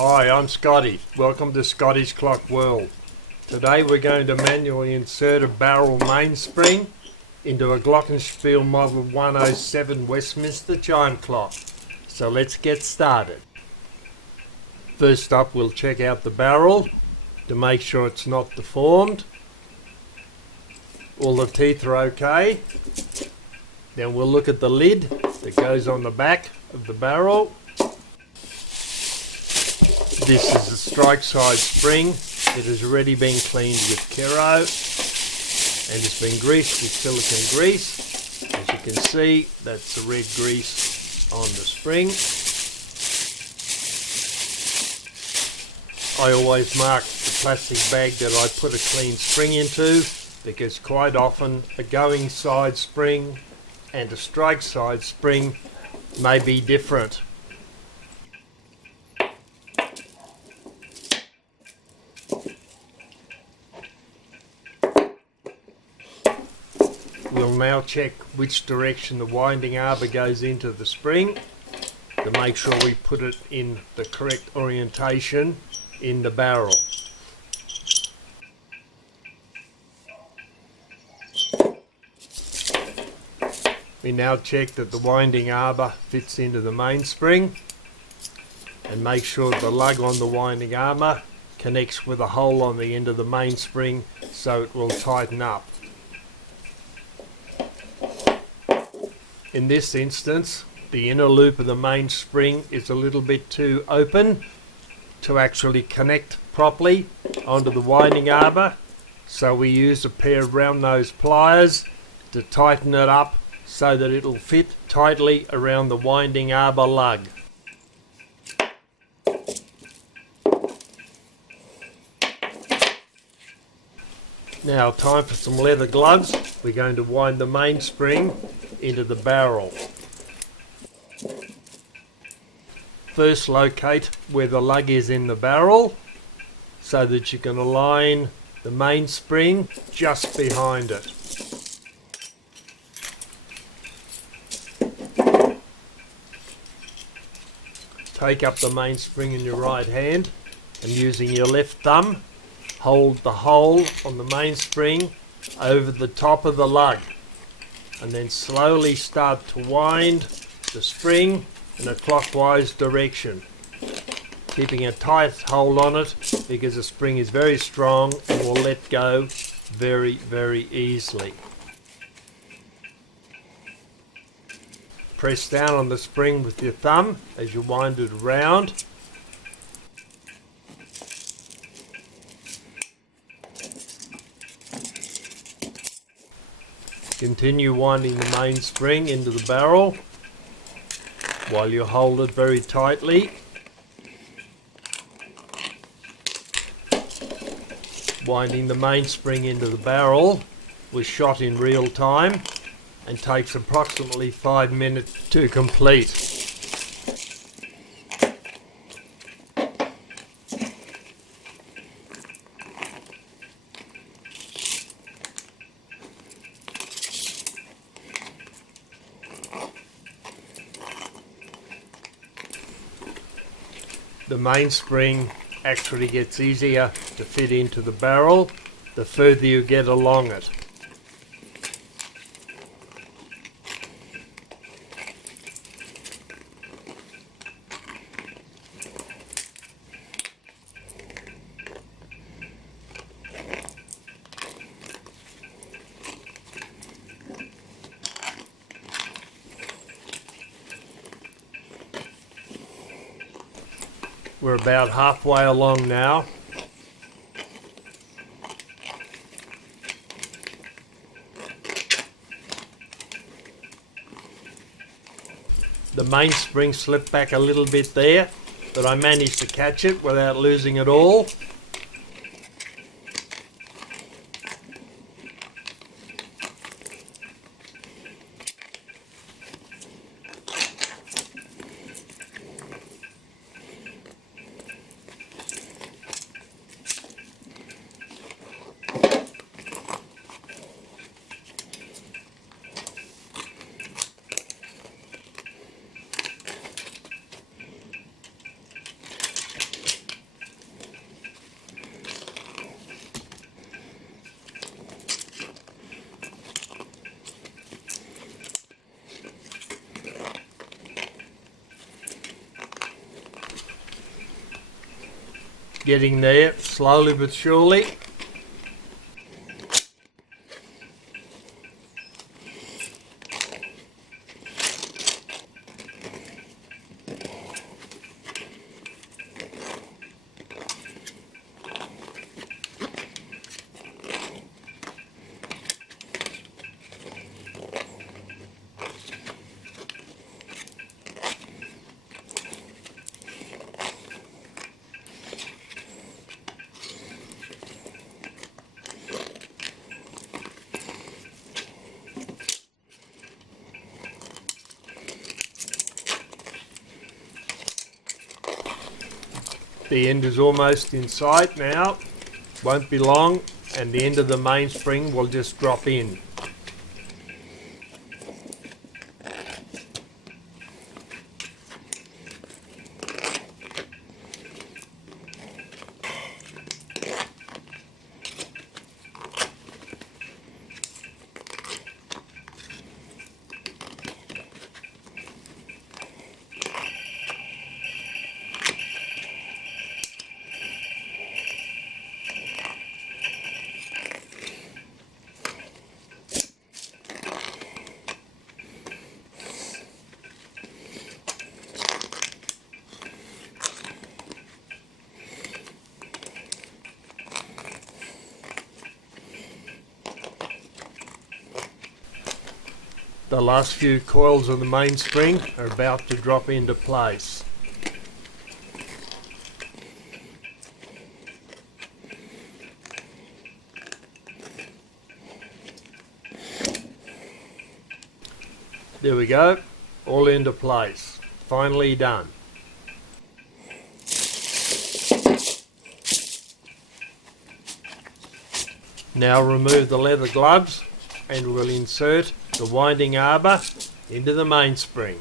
Hi, I'm Scotty. Welcome to Scotty's Clock World. Today we're going to manually insert a barrel mainspring into a Glocken-Speil Model 107 Westminster chime clock. So let's get started. First up, we'll check out the barrel to make sure it's not deformed. All the teeth are okay. Then we'll look at the lid that goes on the back of the barrel. This is a strike side spring. It has already been cleaned with Kero and it's been greased with silicone grease. As you can see, that's the red grease on the spring. I always mark the plastic bag that I put a clean spring into, because quite often a going side spring and a strike side spring may be different. We'll now check which direction the winding arbor goes into the spring to make sure we put it in the correct orientation in the barrel. We now check that the winding arbor fits into the mainspring and make sure the lug on the winding arbor connects with a hole on the end of the mainspring so it will tighten up. In this instance, the inner loop of the mainspring is a little bit too open to actually connect properly onto the winding arbor, so we use a pair of round nose pliers to tighten it up so that it'll fit tightly around the winding arbor lug. Now, time for some leather gloves. We're going to wind the mainspring into the barrel. First, locate where the lug is in the barrel so that you can align the mainspring just behind it. Take up the mainspring in your right hand and using your left thumb, hold the hole on the mainspring over the top of the lug, and then slowly start to wind the spring in a clockwise direction, keeping a tight hold on it because the spring is very strong and will let go very, very easily. Press down on the spring with your thumb as you wind it around. Continue winding the mainspring into the barrel while you hold it very tightly. Winding the mainspring into the barrel was shot in real time and takes approximately 5 minutes to complete. The mainspring actually gets easier to fit into the barrel the further you get along it. We're about halfway along now. The mainspring slipped back a little bit there, but I managed to catch it without losing it all. Getting there, slowly but surely. The end is almost in sight now, won't be long, and the end of the mainspring will just drop in. The last few coils of the mainspring are about to drop into place. There we go, all into place. Finally done. Now remove the leather gloves and we'll insert the winding arbor into the mainspring.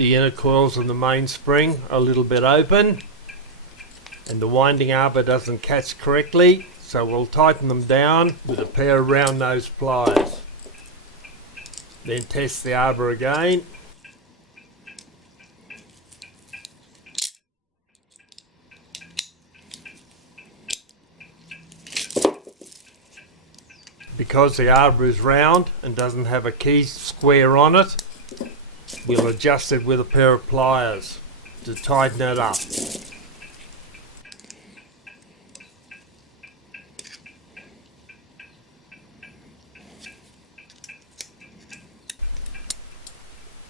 The inner coils of the mainspring are a little bit open and the winding arbor doesn't catch correctly, so we'll tighten them down with a pair of round nose pliers. Then test the arbor again. Because the arbor is round and doesn't have a key square on it, we'll adjust it with a pair of pliers to tighten it up.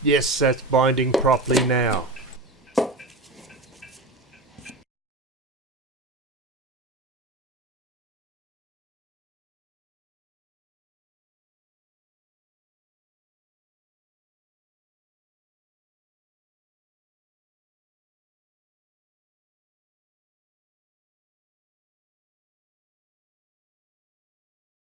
Yes, that's binding properly now.